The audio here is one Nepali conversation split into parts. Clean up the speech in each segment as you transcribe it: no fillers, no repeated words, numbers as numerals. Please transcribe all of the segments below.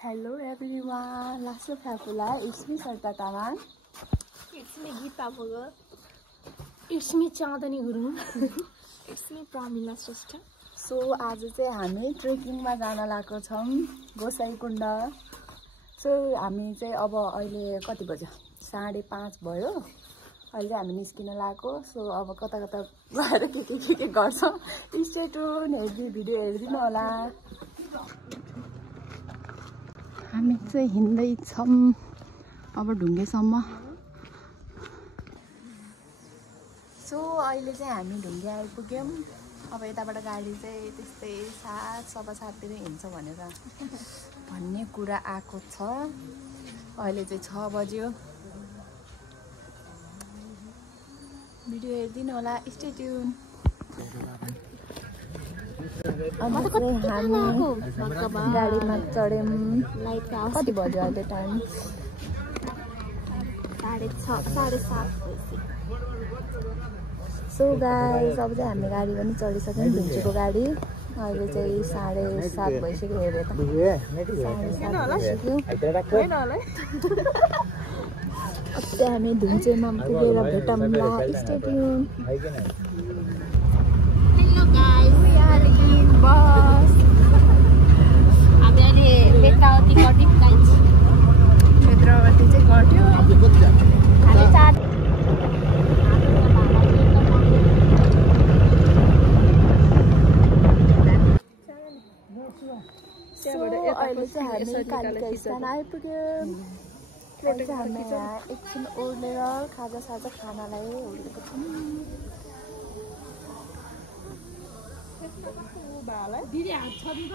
Hello everyone, Lasso Fabula, it's me Sarita Taman. It's me Geeta Bhagat. It's me Chandani Gurung. It's me Pramila Shrestha. So आज चाहिँ हामी ट्रेकिङमा जान लागेको छौं गोसाइकुण्ड. So हामी चाहिँ अब अहिले कति बज्यो 5:30 भयो. अहिले हामी निस्किन लागेको. So अब कता कता गएर के गर्छौं. Stay tuned, हेर्दै भिडियो हेर्दिनु होला. हामी चाहिँ हिँड्दै छौं अब ढुङ्गेसम्म. सो अहिले चाहिँ हामी ढुङ्गे आइपुग्यौं. अब यताबाट गाडी चाहिँ त्यस्तै 7:15 हिँड्छ भनेर भन्ने कुरा आएको छ. अहिले चाहिँ 6 बज्यो. भिडियो हेर्दिनु होला. Stay tune. अनि चाहिँ हामी गाडीमा चढ्यौं. कति बज्यो अहिले टाइम? 6:30. सो गाइस अब चाहिँ हामी गाडी पनि चढिसक्यौँ. भिन्चीको गाडी अहिले चाहिँ 7:30 भइसक्यो. हेरेर त 7:30 भइसक्यो. अब चाहिँ हामी धुन्चेमा पुगेर भेटौँला. Stay tune. Hello guys, we are in bus. हामी अहिले बेत्रावती कटिङ जान्छ. बेत्रावती चाहिँ कट्यो. हामी 4 अहिले चाहिँ हामी कालिका स्थान आइपुग्यौँ. अहिले चाहिँ हामी यहाँ एकछिन ओर्लेर खाजा खानालाई ओर्लेको छौँ. दिदी हात छ नि त.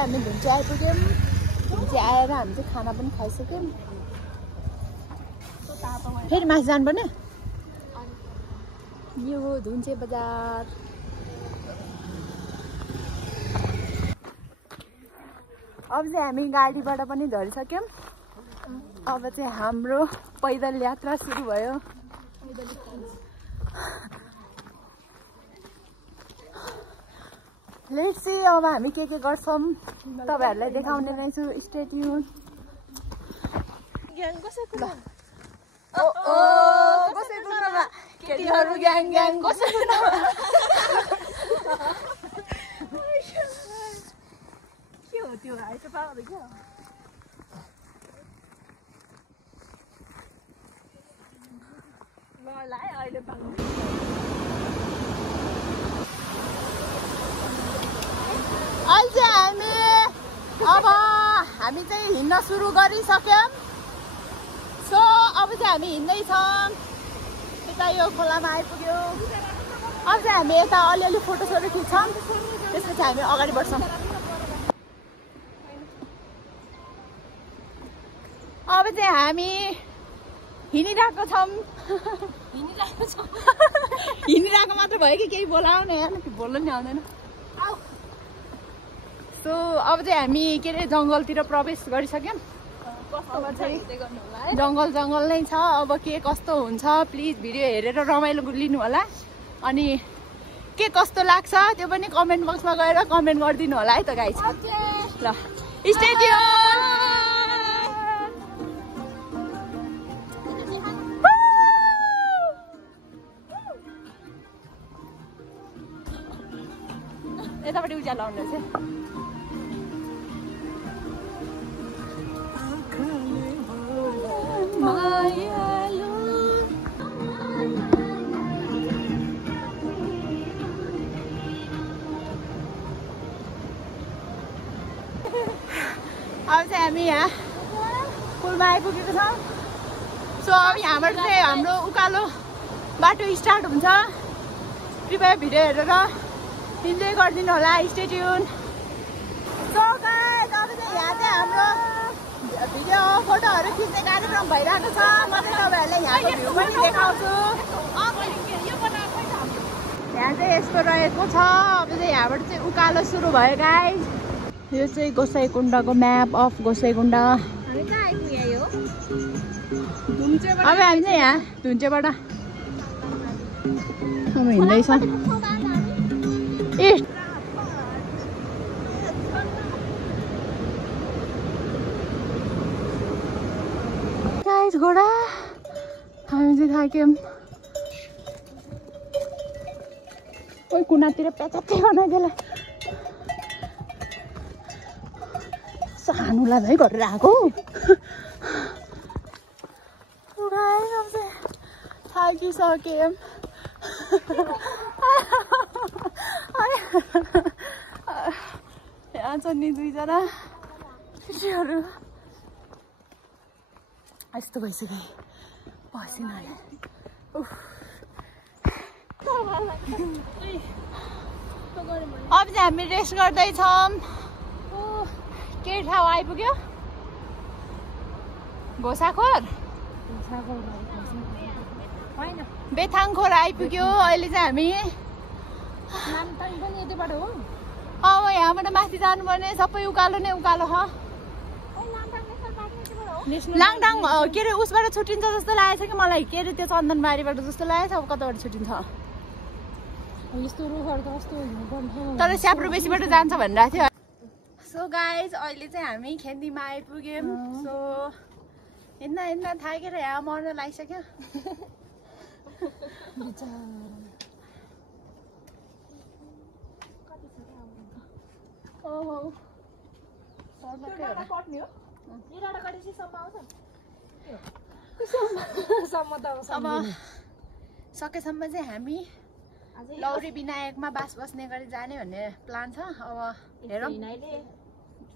हामी धुन्चे आइपुग्यौँ. धुन्चे आएर हामी चाहिँ खाना पनि खाइसक्यौँ. फेरि माथि जानुपर्ने. यो हो धुन्चे बजार. अब चाहिँ हामी गाडीबाट पनि झरिसक्यौँ. अब चाहिँ हाम्रो पैदल यात्रा सुरु भयो. लेट्स सी अब हामी के गर्छौं तपाईहरुलाई देखाउने नै छु. Stay tune. ग्याङ कसैको ओ कसैको नाममा केटीहरु ग्याङ कसैको नाममा. के हो त्यो? आइस पाउँदै के हो? ल अहिले पाउँदै. अहिले हामी चाहिँ हिँड्न सुरु गरिसक्यौं. सो अब चाहिँ हामी हिँड्दैछौँ. यता यो खोलामा आइपुग्यो. अब चाहिँ हामी यता अलिअलि फोटोसहरू खिच्छौँ. त्यसपछि हामी अगाडि बढ्छौँ. अब चाहिँ हामी हिँडिरहेको छौँ. हिँडिरहेको मात्र भयो कि केही बोलाउने बोल्नु नि आउँदैन. सो अब चाहिँ हामी के अरे जङ्गलतिर प्रवेश गरिसक्यौँ. जङ्गल नै छ. अब के कस्तो हुन्छ प्लिज भिडियो हेरेर रमाइलो लिनु होला. अनि के कस्तो लाग्छ त्यो पनि कमेन्ट बक्समा गएर कमेन्ट गरिदिनु होला है त गाइस. ल स्टे ट्युन. यतापट्टि उज्यालो आउनुहोस् है. अब चाहिँ हामी यहाँ पुलमा आइपुगेको छौँ. सो अब यहाँबाट चाहिँ हाम्रो उकालो बाटो स्टार्ट हुन्छ. कृपया भिडियो हेरेर इन्जोय गरिदिनु होला. Stay tune. सो गाइस अब चाहिँ यहाँ चाहिँ हाम्रो भिडियो फोटोहरू खिच्ने कार्यक्रम भइरहेको छ. म चाहिँ तपाईँहरूलाई यहाँको भ्यू पनि देखाउँछु. यहाँ चाहिँ यस्तो रहेको छ। अब चाहिँ यहाँबाट चाहिँ उकालो सुरु भयो गाइस। यो चाहिँ गोसाइँकुण्डको म्याप अफ गोसाइँकुण्ड। अब हामी चाहिँ यहाँ धुन्चेबाट अब हिँड्दैछौँ। गाइस घोडा हामी चाहिँ थाक्यौँ। कोही कुनातिर प्याचाप्पै गर्न त्यसलाई सानुलाई है गरेर आएको। थाकिसक्यौँ। यहाँ छ नि दुईजना केटीहरू। यस्तो भइसक्यो पसिनाले। अब चाहिँ हामी रेस्ट गर्दैछौँ। के ठाउँ आइपुग्यो? घोसाखोर बेथाङखोर आइपुग्यो। अहिले चाहिँ हामी अब यहाँबाट माथि जानुपर्ने सबै उकालो नै उकालो छ। लाङटाङ के अरे उसबाट छुट्टिन्छ जस्तो लागेको छ कि मलाई। के अरे त्यो चन्दनबारीबाट जस्तो लागेको छ। अब कताबाट छुट्टिन्छ तर स्याप्रो बेसीबाट जान्छ भनिरहेको थियो। सो गाइज अहिले चाहिँ हामी खेतीमा आइपुग्यौँ। सो हिँड्दा थाकेर यहाँ मर्न लागिसक्यो। अब सकेसम्म चाहिँ हामी लौरी विनायकमा बास बस्ने गरी जाने भन्ने प्लान छ। अब हेरौँ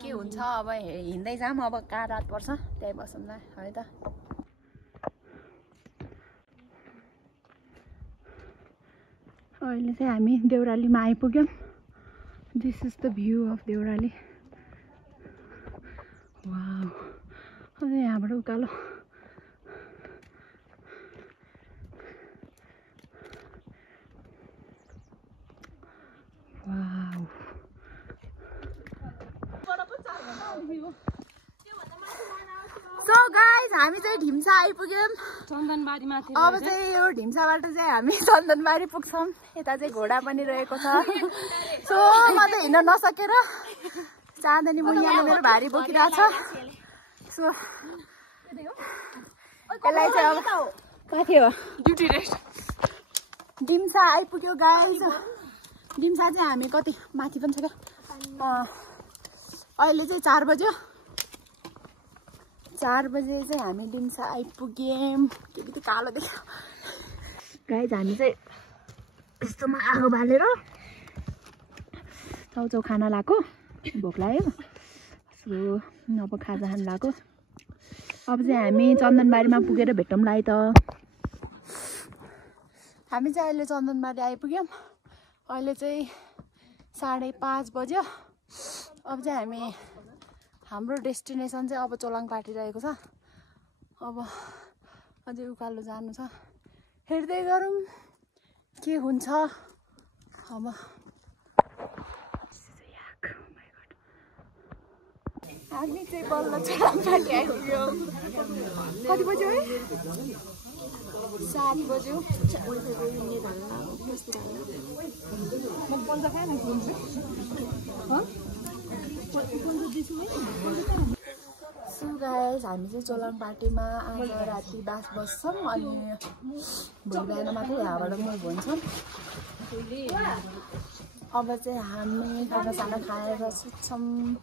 के हुन्छ। अब हिँड्दै जाऊँ। अब कहाँ रात पर्छ त्यहीँ बसौँला है त। अहिले चाहिँ हामी देउरालीमा आइपुग्यौँ। This is the view of Deurali. Wow. अब यहाँबाट उकालो सो गाइज हामी चाहिँ ढिम्सा आइपुग्यौँ चन्दनबारीमा। अब चाहिँ यो ढिम्साबाट चाहिँ हामी चन्दनबारी पुग्छौँ। यता चाहिँ घोडा पनि रहेको छ। सो म त हिँड्न नसकेर चाँदनी मुनियाले मेरो भारी बोकिरहेको छ। सो यसलाई चाहिँ अब कहाँ थियो ड्युटी रेस्ट डिम्सा आइपुग्यो गाइज। डिम्सा चाहिँ हामी कति माथि पनि छ क्या। अहिले चाहिँ 4 बज्यो। 4 बजे चाहिँ हामी डिम्सा आइपुग्यौँ। के कालो देख्यो गाइज। हामी चाहिँ यस्तोमा आगो बालेर चाउचाउ खाना लगाएको। भोक लाग्यो। सो अब खाजा खान लगाएको। अब चाहिँ हामी चन्दनबारीमा पुगेर भेटौँला है त। हामी चाहिँ अहिले चन्दनबारी आइपुग्यौँ। अहिले चाहिँ 5:30 बज्यो। अब चाहिँ हामी हाम्रो डेस्टिनेसन चाहिँ अब चोलाङ पाटिरहेको छ। अब अझै उकालो जानु छ। हेर्दै गरौँ के हुन्छ। अब हामी चाहिँ बल्ल चोलाङ पाटी आइपुग्यौँ। कति बज्यो है? 7 बज्यो। सो गाइस हामी चाहिँ चोलाङ पार्टीमा आज राति बास बस्छौँ। अनि भोलि बिहान मात्रै यहाँबाट मुभ हुन्छौँ। अब चाहिँ हामी खाना खाएर सुत्छौँ।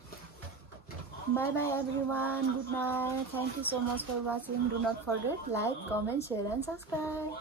Bye bye everyone. Good night. Thank you so much for watching. Do not forget like, comment, share and subscribe.